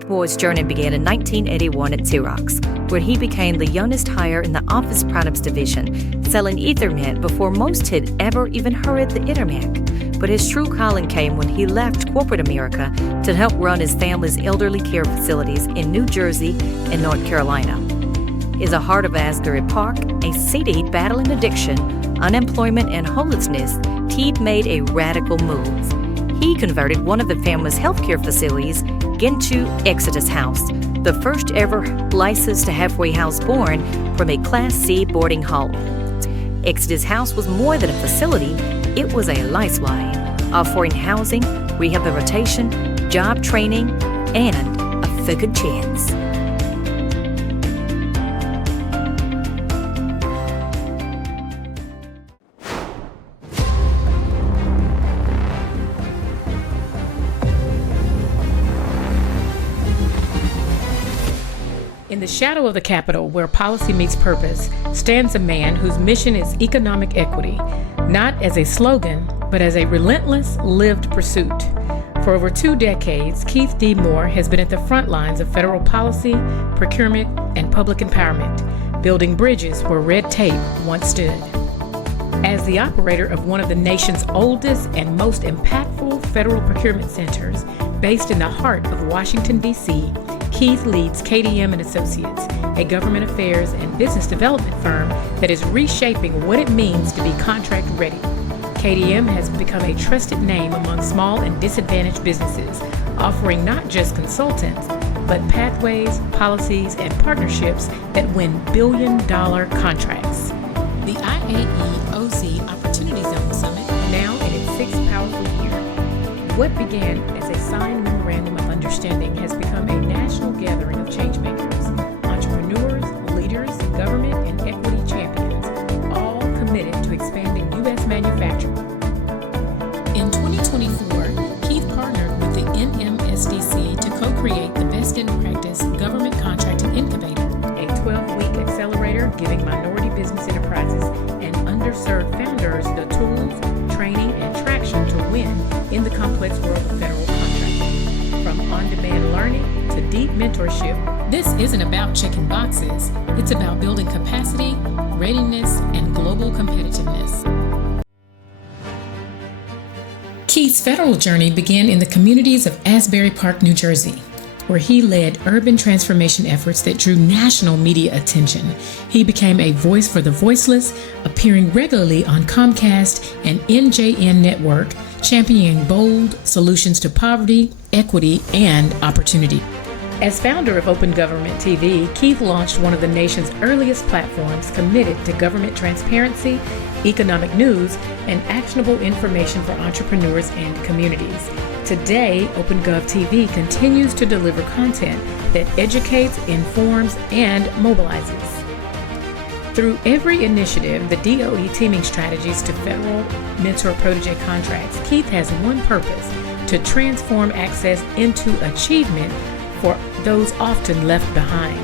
Keith Moore's journey began in 1981 at Xerox, where he became the youngest hire in the office products division, selling Ethernet before most had ever even heard the Internet. But his true calling came when he left corporate America to help run his family's elderly care facilities in New Jersey and North Carolina. In the heart of Asbury Park, a city battling addiction, unemployment, and homelessness, Keith made a radical move. He converted one of the family's healthcare facilities into Exodus House, the first ever licensed halfway house born from a Class C boarding home. Exodus House was more than a facility, it was a lifeline, offering housing, rehabilitation, job training, and a second chance. In the shadow of the Capitol, where policy meets purpose, stands a man whose mission is economic equity, not as a slogan, but as a relentless, lived pursuit. For over 2 decades, Keith D. Moore has been at the front lines of federal policy, procurement, and public empowerment, building bridges where red tape once stood. As the operator of one of the nation's oldest and most impactful federal procurement centers, based in the heart of Washington, D.C., Keith leads KDM and Associates, a government affairs and business development firm that is reshaping what it means to be contract ready. KDM has become a trusted name among small and disadvantaged businesses, offering not just consultants, but pathways, policies, and partnerships that win billion-dollar contracts. The IAE-OZ Opportunity Zone Summit, now in its 6th powerful year. What began as a signed memorandum of understanding has become a national gathering of changemakers, entrepreneurs, leaders, government, and equity champions, all committed to expanding U.S. manufacturing. In 2024, Keith partnered with the NMSDC to co-create the Best in Practice Government Contracting Incubator, a 12-week accelerator giving minority business enterprises and underserved founders the tools, training, and traction to win in the complex world of federal contracting. From on-demand learning to deep mentorship, this isn't about checking boxes. It's about building capacity, readiness, and global competitiveness. Keith's federal journey began in the communities of Asbury Park, New Jersey, where he led urban transformation efforts that drew national media attention. He became a voice for the voiceless, appearing regularly on Comcast and NJN Network, championing bold solutions to poverty, equity, and opportunity. As founder of Open Government TV, Keith launched one of the nation's earliest platforms committed to government transparency, economic news, and actionable information for entrepreneurs and communities. Today, OpenGov TV continues to deliver content that educates, informs, and mobilizes. Through every initiative, the DOE teaming strategies to federal mentor-protege contracts, Keith has one purpose: to transform access into achievement for those often left behind.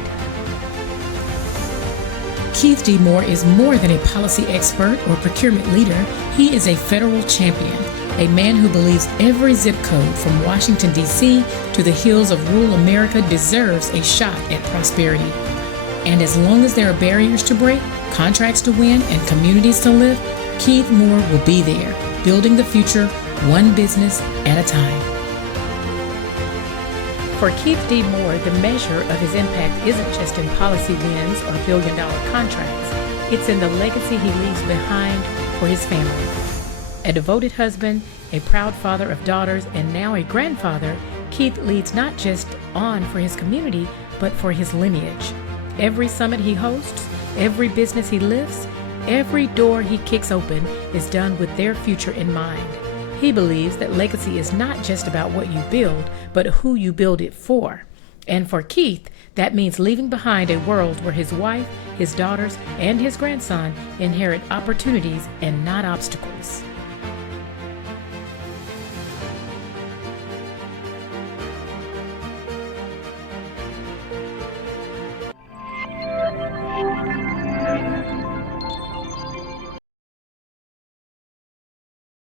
Keith D. Moore is more than a policy expert or procurement leader. He is a federal champion, a man who believes every zip code from Washington, D.C. to the hills of rural America deserves a shot at prosperity. And as long as there are barriers to break, contracts to win, and communities to live, Keith Moore will be there, building the future one business at a time. For Keith D. Moore, the measure of his impact isn't just in policy wins or billion-dollar contracts. It's in the legacy he leaves behind for his family. A devoted husband, a proud father of daughters, and now a grandfather, Keith leads not just on for his community, but for his lineage. Every summit he hosts, every business he lifts, every door he kicks open is done with their future in mind. He believes that legacy is not just about what you build, but who you build it for. And for Keith, that means leaving behind a world where his wife, his daughters, and his grandson inherit opportunities and not obstacles.